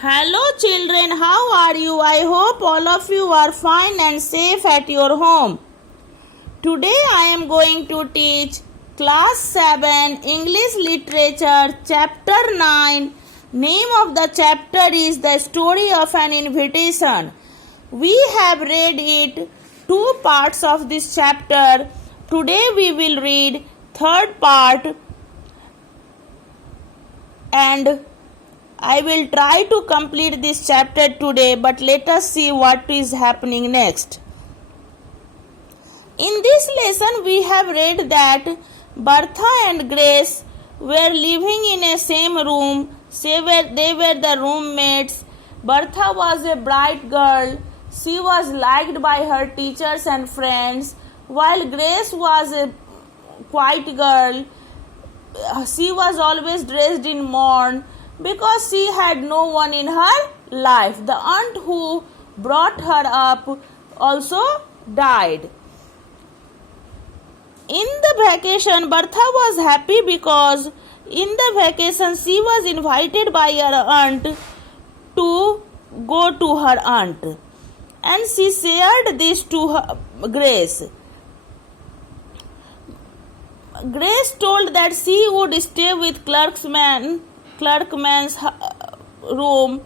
Hello children, how are you? I hope all of you are fine and safe at your home. Today I am going to teach class 7 English Literature chapter 9. Name of the chapter is The Story of an Invitation. We have read it two parts of this chapter. Today we will read third part and I will try to complete this chapter today, but let us see what is happening next. In this lesson, we have read that Bertha and Grace were living in a same room. They were the roommates. Bertha was a bright girl. She was liked by her teachers and friends, while Grace was a quiet girl. She was always dressed in mourn because she had no one in her life. The aunt who brought her up also died. In the vacation, Bertha was happy because in the vacation she was invited by her aunt to go to her aunt, and she shared this to Grace. Grace told that she would stay with Clerkman's room.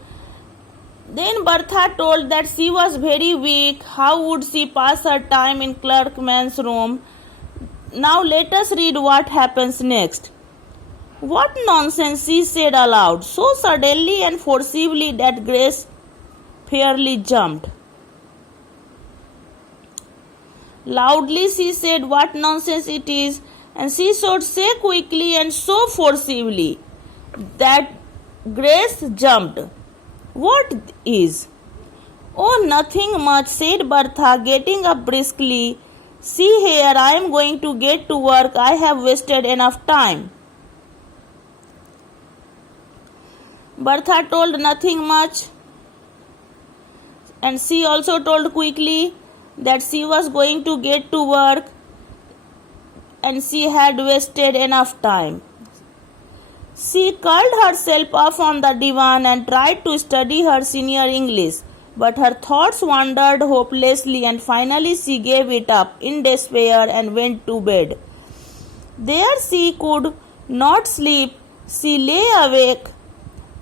Then Bertha told that she was very weak. How would she pass her time in Clerkman's room? Now let us read what happens next. What nonsense, she said aloud, so suddenly and forcibly that Grace fairly jumped. Loudly she said what nonsense it is, and she should say quickly and so forcibly that Grace jumped. What is? Oh, nothing much, said Bertha, getting up briskly. See here, I am going to get to work. I have wasted enough time. Bertha told nothing much, and she also told quickly that she was going to get to work and she had wasted enough time. She curled herself up on the divan and tried to study her senior English, but her thoughts wandered hopelessly, and finally she gave it up in despair and went to bed. There she could not sleep. She lay awake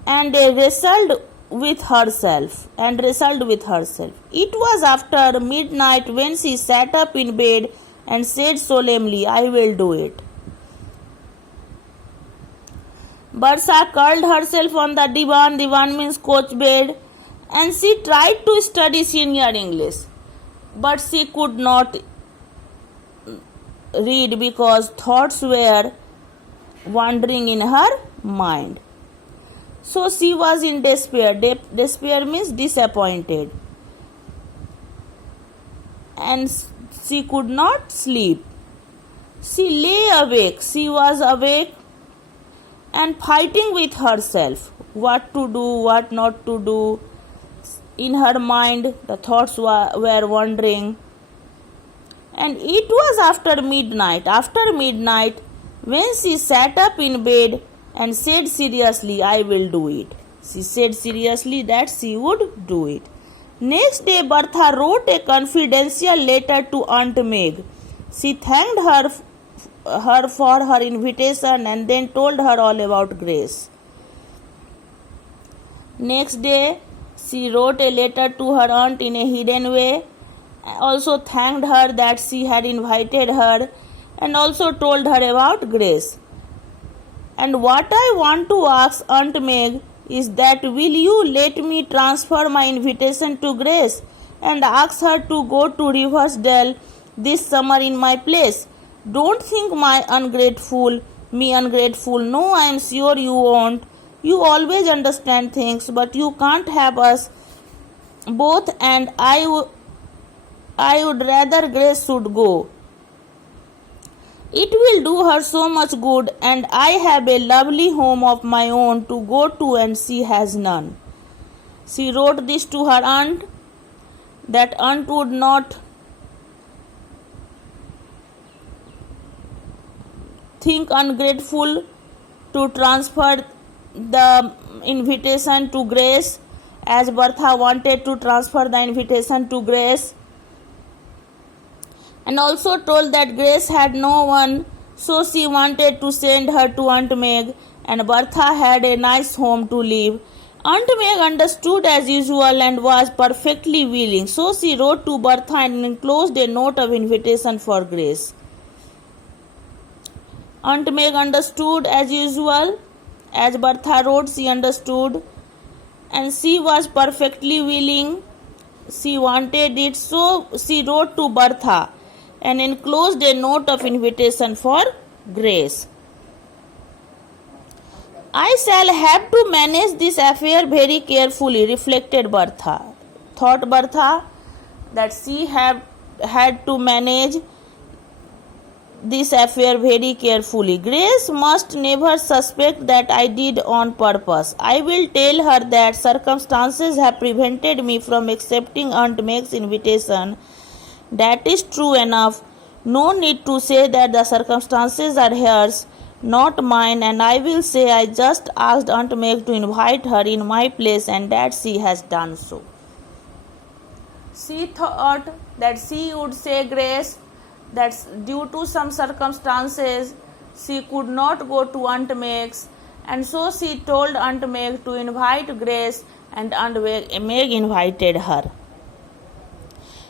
and wrestled with herself. It was after midnight when she sat up in bed and said solemnly, I will do it. Bertha curled herself on the divan. Divan means coach bed, and she tried to study senior English, but she could not read because thoughts were wandering in her mind. So she was in despair. Despair means disappointed, and she could not sleep. She lay awake. She was awake and fighting with herself, what to do, what not to do. In her mind, the thoughts were wandering. And it was after midnight, when she sat up in bed and said seriously, I will do it. She said seriously that she would do it. Next day, Bertha wrote a confidential letter to Aunt Meg. She thanked her for her invitation and then told her all about Grace. Next day, she wrote a letter to her aunt in a hidden way, also thanked her that she had invited her, and also told her about Grace. And what I want to ask Aunt Meg is that will you let me transfer my invitation to Grace and ask her to go to Riversdale this summer in my place? Don't think me ungrateful. No, I am sure you won't. You always understand things, but you can't have us both, and I would rather Grace should go. It will do her so much good, and I have a lovely home of my own to go to and she has none. She wrote this to her aunt. That aunt would not think ungrateful to transfer the invitation to Grace, as Bertha wanted to transfer the invitation to Grace, and also told that Grace had no one, so she wanted to send her to Aunt Meg, and Bertha had a nice home to live. Aunt Meg understood as usual and was perfectly willing, so she wrote to Bertha and enclosed a note of invitation for Grace. Aunt Meg understood as usual, as Bertha wrote, she understood, and she was perfectly willing. She wanted it, so she wrote to Bertha and enclosed a note of invitation for Grace. I shall have to manage this affair very carefully, reflected Bertha. Thought Bertha that she had to manage this affair very carefully. Grace must never suspect that I did on purpose. I will tell her that circumstances have prevented me from accepting Aunt Meg's invitation. That is true enough. No need to say that the circumstances are hers, not mine, and I will say I just asked Aunt Meg to invite her in my place and that she has done so. She thought that she would say Grace that due to some circumstances she could not go to Aunt Meg's, and so she told Aunt Meg to invite Grace, and Aunt Meg invited her.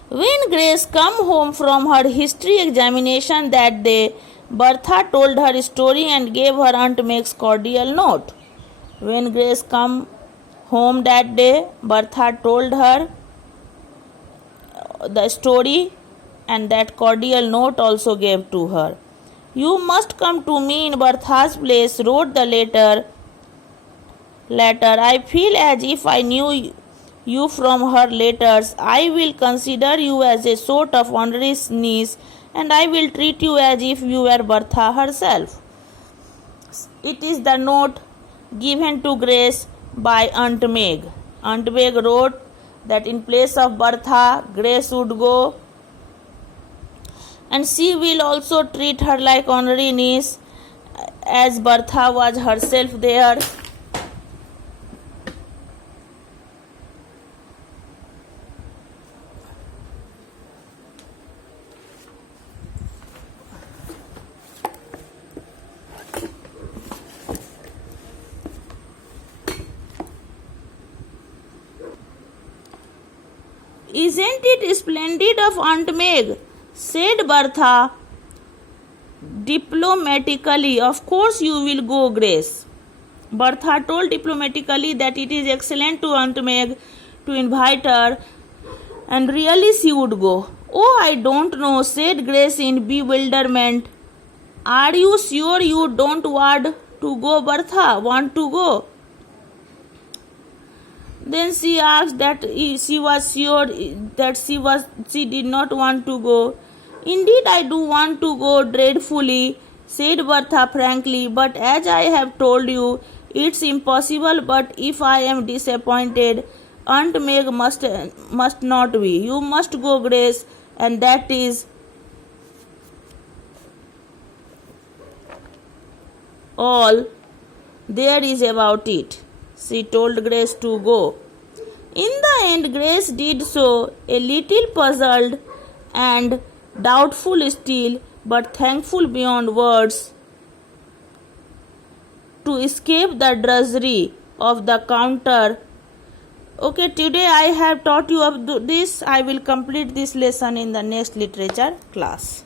When Grace came home from her history examination that day, Bertha told her story and gave her Aunt Meg's cordial note. When Grace came home that day, Bertha told her the story and that cordial note also gave to her. You must come to me in Bertha's place, wrote the letter. I feel as if I knew you from her letters. I will consider you as a sort of honorary niece, and I will treat you as if you were Bertha herself. It is the note given to Grace by Aunt Meg. Aunt Meg wrote that in place of Bertha, Grace would go, and she will also treat her like honorary niece, as Bertha was herself there. Isn't it splendid of Aunt Meg? Said Bertha diplomatically. Of course you will go, Grace. Bertha told diplomatically that it is excellent to Aunt Meg to invite her, and really she would go. Oh, I don't know, said Grace in bewilderment. Are you sure you don't want to go, Bertha? Want to go? Then she asked that she was sure that she did not want to go. Indeed, I do want to go dreadfully, said Bertha frankly, but as I have told you, it's impossible. But if I am disappointed, Aunt Meg must not be. You must go, Grace, and that is all there is about it. She told Grace to go. In the end, Grace did so, a little puzzled and doubtful still, but thankful beyond words to escape the drudgery of the counter. Okay, today I have taught you of this. I will complete this lesson in the next literature class.